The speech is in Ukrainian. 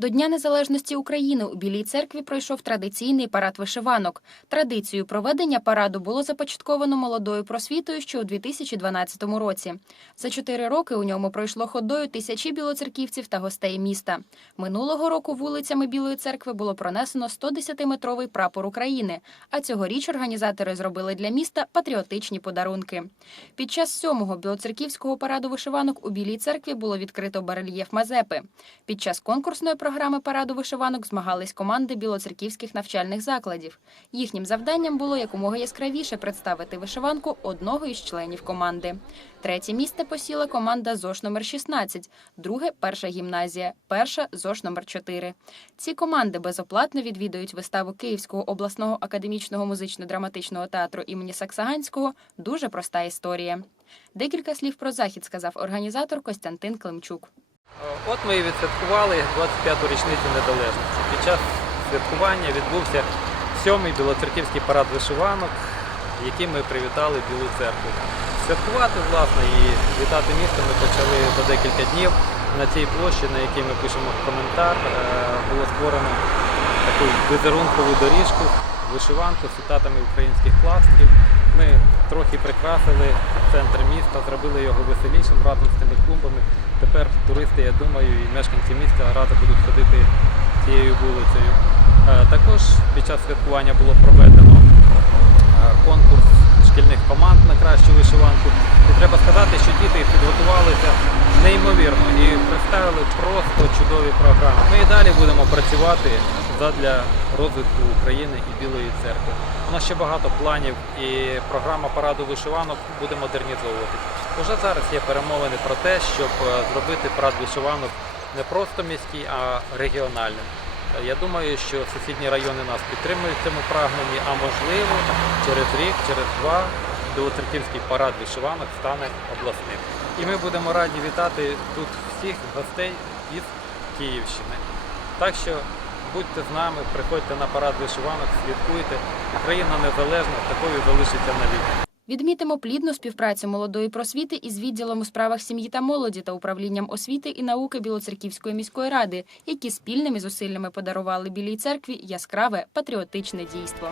До Дня Незалежності України у Білій церкві пройшов традиційний парад вишиванок. Традицію проведення параду було започатковано молодою просвітою ще у 2012 році. За чотири роки у ньому пройшло ходою тисячі білоцерківців та гостей міста. Минулого року вулицями Білої церкви було пронесено 110-метровий прапор України. А цьогоріч організатори зробили для міста патріотичні подарунки. Під час сьомого білоцерківського параду вишиванок у Білій церкві було відкрито барельєф Мазепи. Під час конкурсної програми параду вишиванок змагались команди білоцерківських навчальних закладів. Їхнім завданням було якомога яскравіше представити вишиванку одного із членів команди. Третє місце посіла команда ЗОШ номер 16, друге перша гімназія, перша ЗОШ номер 4. Ці команди безоплатно відвідують виставу Київського обласного академічного музично-драматичного театру імені Саксаганського. Дуже проста історія. Декілька слів про захід сказав організатор Костянтин Климчук. От ми і відсвяткували 25-ту річницю незалежності. Під час святкування відбувся сьомий білоцерківський парад вишиванок, яким ми привітали Білу церкву. Святкувати, власне, і вітати місто ми почали за декілька днів. На цій площі, на якій ми пишемо коментар, е, було створено таку візерункову доріжку, вишиванку з цитатами українських класиків. Ми трохи прикрасили центр міста, зробили його веселішим разом з тими клумбами. Тепер туристи, я думаю, і мешканці міста радо будуть ходити цією вулицею. Е, Також під час святкування було проведено е, конкурс шкільних команд на кращу вишиванку. І треба сказати, що діти підготувалися неймовірно і представили просто чудові програми. Ми і далі будемо працювати задля розвитку України і Білої церкви. У нас ще багато планів і програма параду вишиванок буде модернізовуватися. Уже зараз є перемовини про те, щоб е, зробити парад вишиванок не просто міський, а регіональним. Е, Я думаю, що сусідні райони нас підтримують в цьому прагненні, а можливо, через рік, через два Білоцерківський парад вишиванок стане обласним. І ми будемо раді вітати тут всіх гостей із Київщини. Так що будьте з нами, приходьте на парад вишиванок, слідкуйте. Україна незалежна, такою залишиться навіки. Відмітимо плідну співпрацю молодої просвіти із відділом у справах сім'ї та молоді та управлінням освіти і науки Білоцерківської міської ради, які спільними зусиллями подарували Білій церкві яскраве патріотичне дійство.